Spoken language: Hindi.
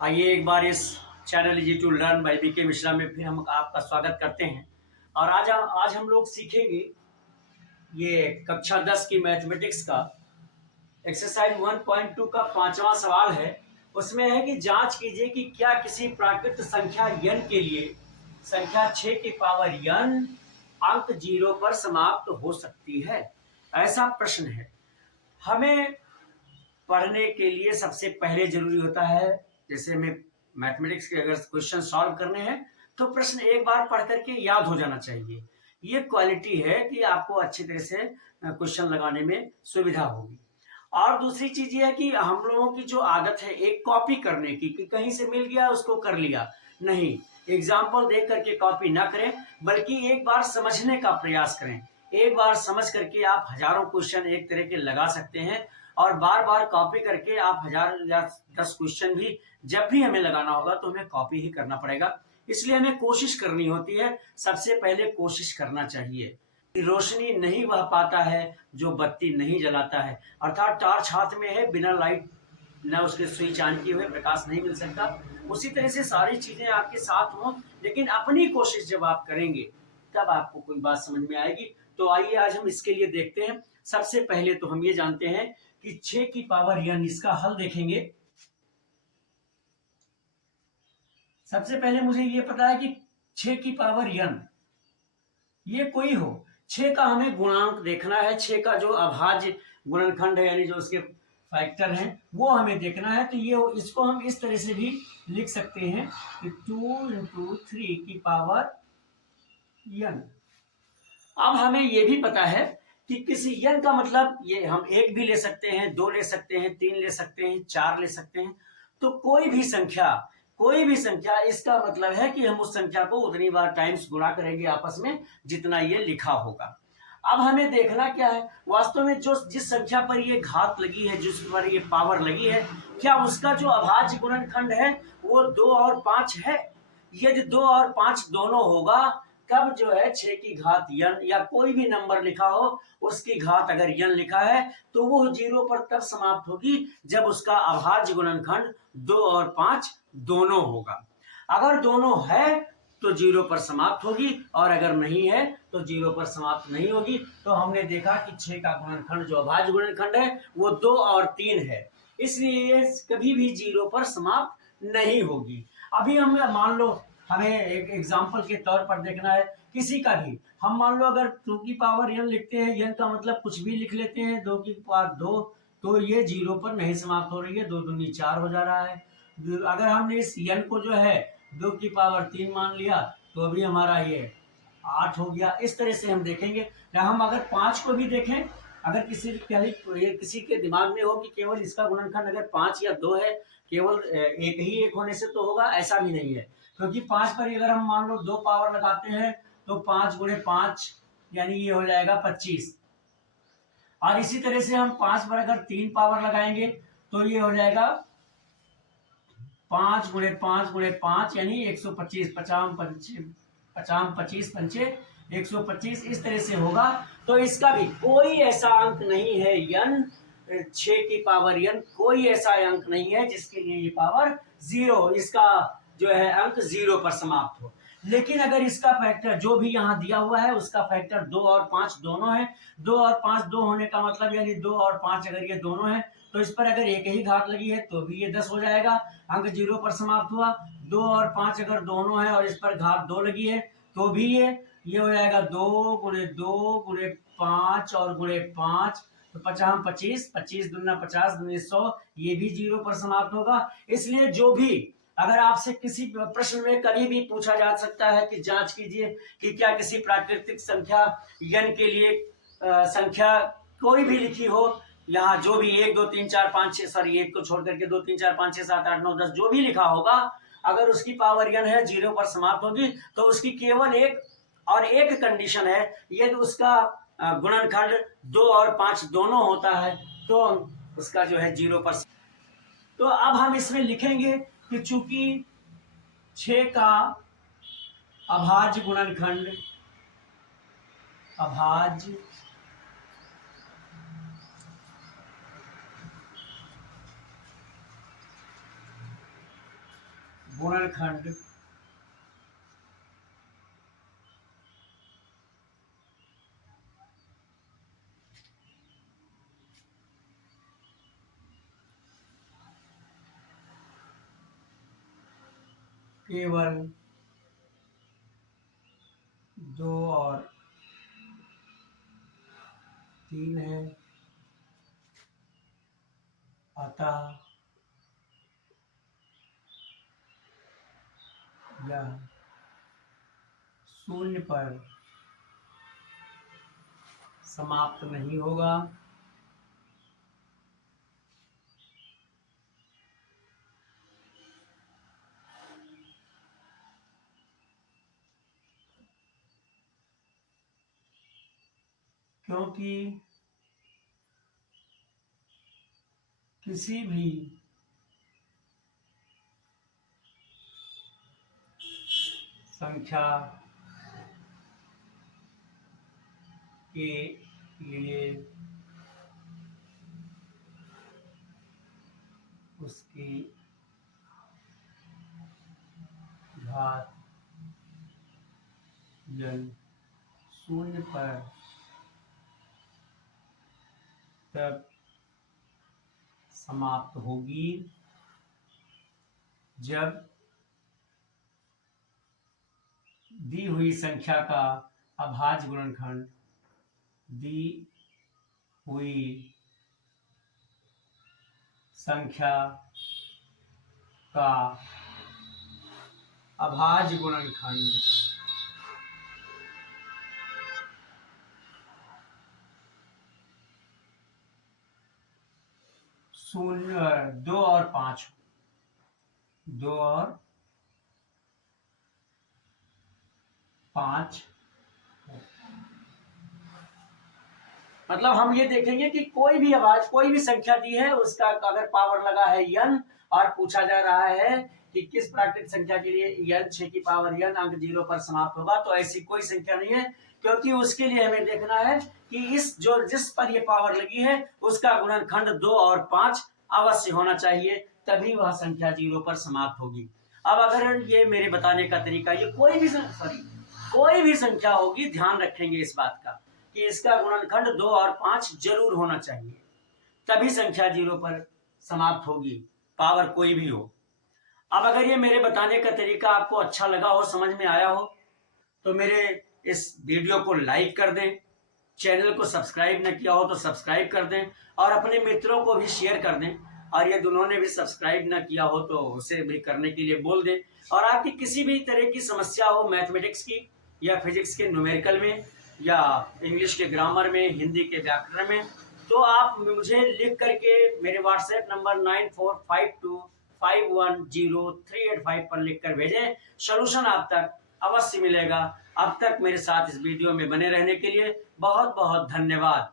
आइए एक बार इस channel easy to learn by BK Mishra में फिर हम आपका स्वागत करते हैं। और आज हम लोग सीखेंगे ये कक्षा 10 की मैथमेटिक्स का एक्सरसाइज 1.2 का पांचवा सवाल है। उसमें है कि जांच कीजिए कि क्या किसी प्राकृत संख्या n के लिए संख्या 6 की पावर n अंक 0 पर समाप्त हो सकती है। ऐसा प्रश्न है। हमें पढ़ने के लिए सबसे पहले जरूरी होता है, जैसे हमें मैथमेटिक्स के अगर क्वेश्चन सॉल्व करने हैं तो प्रश्न एक बार पढ़ करके याद हो जाना चाहिए। ये क्वालिटी है कि आपको अच्छी तरह से क्वेश्चन लगाने में सुविधा होगी। और दूसरी चीज ये है कि हम लोगों की जो आदत है एक कॉपी करने की, कि कहीं से मिल गया उसको कर लिया, नहीं, एग्जाम्पल देख करके कॉपी ना करें, बल्कि एक बार समझने का प्रयास करें। एक बार समझ करके आप हजारों क्वेश्चन एक तरह के लगा सकते हैं, और बार बार कॉपी करके आप 1000 या 10 क्वेश्चन भी जब भी हमें लगाना होगा तो हमें कॉपी ही करना पड़ेगा। इसलिए हमें कोशिश करनी होती है, सबसे पहले कोशिश करना चाहिए। रोशनी नहीं वह पाता है जो बत्ती नहीं जलाता है, अर्थात टॉर्च हाथ में है, बिना लाइट न उसके स्विच ऑन किए हुए प्रकाश नहीं मिल सकता। उसी तरह से सारी चीजें आपके साथ हों, लेकिन अपनी कोशिश जब आप करेंगे तब आपको कोई बात समझ में आएगी। तो आइए आज हम इसके लिए देखते हैं। सबसे पहले तो हम ये जानते हैं कि 6 की पावर n, इसका हल देखेंगे। सबसे पहले मुझे ये पता है कि 6 की पावर n ये कोई हो, 6 का हमें गुणांक देखना है, 6 का जो अभाज्य गुणनखंड है यानी जो उसके फैक्टर हैं वो हमें देखना है। तो ये इसको हम इस तरह से भी लिख सकते हैं कि 2 इंटू 3 की पावर n। अब हमें ये भी पता है कि किसी n का मतलब ये हम एक भी ले सकते हैं, दो ले सकते हैं, तीन ले सकते हैं, चार ले सकते हैं। तो कोई भी संख्या इसका मतलब है कि हम उस संख्या को उतनी बार टाइम्स गुणा करेंगे आपस में जितना ये लिखा होगा। अब हमें देखना क्या है, वास्तव में जो जिस संख्या पर ये घात लगी है, जिस पर ये पावर लगी है, क्या उसका जो अभाज्य गुणनखंड है वो 2 और 5 है। यदि 2 और 5 दोनों होगा, तब जो है 6 की घात n या कोई भी नंबर लिखा हो उसकी घात अगर n लिखा है तो वो 0 पर तब समाप्त होगी जब उसका अभाज्य गुणनखंड 2 और 5 दोनों होगा। अगर दोनों है तो 0 पर समाप्त होगी, और अगर नहीं है तो 0 पर समाप्त नहीं होगी। तो हमने देखा कि 6 का गुणनखंड जो अभाज्य गुणनखंड है वो 2 और 3 है, इसलिए ये कभी भी 0 पर समाप्त नहीं होगी। अभी हम मान लो हमें एक एग्जाम्पल के तौर पर देखना है किसी का भी। हम मान लो अगर 2 की पावर n लिखते हैं, n का मतलब कुछ भी लिख लेते हैं, 2 की पावर 2, तो ये 0 पर नहीं समाप्त हो रही है, 2 दूनी 4 हो जा रहा है। अगर हमने इस n को जो है 2 की पावर 3 मान लिया तो भी हमारा ये 8 हो गया। इस तरह से हम देखेंगे। या हम अगर 5 को भी देखें, अगर किसी के दिमाग में हो कि केवल इसका गुणनखंड अगर 5 या 2 है, केवल एक होने से तो होगा, ऐसा भी नहीं है। क्योंकि 5 पर अगर हम मान लो 2 पावर लगाते हैं तो 5 गुणे 5 यानी ये हो जाएगा 25। और इसी तरह से हम 5 पर अगर 3 पावर लगाएंगे तो ये हो जाएगा 5 गुणे 5 यानी 125। 125 इस तरह से होगा। तो इसका भी कोई ऐसा अंक नहीं है n, 6 की पावर n कोई ऐसा अंक नहीं है जिसके लिए ये पावर 0, इसका जो है अंक 0 पर समाप्त हो। लेकिन अगर इसका फैक्टर जो भी यहाँ दिया हुआ है उसका फैक्टर 2 और 5 दोनों है, 2 और 5 दो होने का मतलब यानी 2 और 5 अगर ये दोनों है तो इस पर अगर एक ही घात लगी है तो भी ये 10 हो जाएगा, अंक 0 पर समाप्त हुआ। 2 और 5 अगर दोनों है और इस पर घात 2 लगी है तो भी ये हो जाएगा 2 गुणे 2 गुणे 5 और गुणे 5, तो 50 25, 25 दूना 50 दूनी 100, ये भी 0 पर समाप्त होगा। इसलिए जो भी अगर आपसे किसी प्रश्न में कभी भी पूछा जा सकता है कि जांच कीजिए कि क्या किसी प्राकृतिक संख्या n के लिए संख्या कोई भी लिखी हो, यहाँ जो भी 1 2 3 4 5 6, सॉरी 1 को छोड़ करके 2 3 4 5 6 7 8 9 10 जो भी लिखा होगा, अगर उसकी पावर n है 0 पर समाप्त होगी, तो उसकी केवल एक कंडीशन है, यदि उसका गुणनखंड 2 और 5 दोनों होता है तो उसका जो है 0 पर। तो अब हम इसमें लिखेंगे कि चूंकि 6 का अभाज्य गुणनखंड अभाज्य गुणनखंड केवल 2 और 3 है, अतः यह शून्य पर समाप्त नहीं होगा। क्योंकि किसी भी संख्या के लिए उसकी घात n शून्य पर तब समाप्त होगी जब दी हुई संख्या का अभाज्य गुणनखंड दी हुई संख्या का अभाज्य गुणनखंड शून्य 2 और 5 2 और 5 मतलब हम ये देखेंगे कि कोई भी आवाज कोई भी संख्या दी है उसका अगर पावर लगा है n और पूछा जा रहा है कि किस प्राकृतिक संख्या के लिए n 6 की पावर n अंक 0 पर समाप्त होगा, तो ऐसी कोई संख्या नहीं है, क्योंकि उसके लिए हमें देखना है कि जिस पर ये पावर लगी है उसका गुणनखंड 2 और 5 अवश्य होना चाहिए, तभी वह संख्या 0 पर समाप्त होगी। अब अगर ये मेरे बताने का तरीका ये कोई भी संख्या होगी, ध्यान रखेंगे इस बात का कि इसका गुणनखंड 2 और 5 जरूर होना चाहिए, तभी संख्या 0 पर समाप्त होगी, पावर कोई भी हो। अब अगर ये मेरे बताने का तरीका आपको अच्छा लगा हो, समझ में आया हो, तो मेरे इस वीडियो को लाइक कर दें, चैनल को सब्सक्राइब न किया हो तो सब्सक्राइब कर दें और अपने मित्रों को भी शेयर कर दें, और ये दोनों ने भी सब्सक्राइब न किया हो तो उसे भी करने के लिए बोल दें। और आपकी किसी भी तरह की समस्या हो मैथमेटिक्स की या फिजिक्स के न्यूमेरिकल में या इंग्लिश के ग्रामर में, हिंदी के व्याकरण में, तो आप मुझे लिख करके मेरे व्हाट्सएप नंबर 9452510385 पर लिख कर भेजें, सॉल्यूशन आप तक अवश्य मिलेगा। अब तक मेरे साथ इस वीडियो में बने रहने के लिए बहुत बहुत धन्यवाद।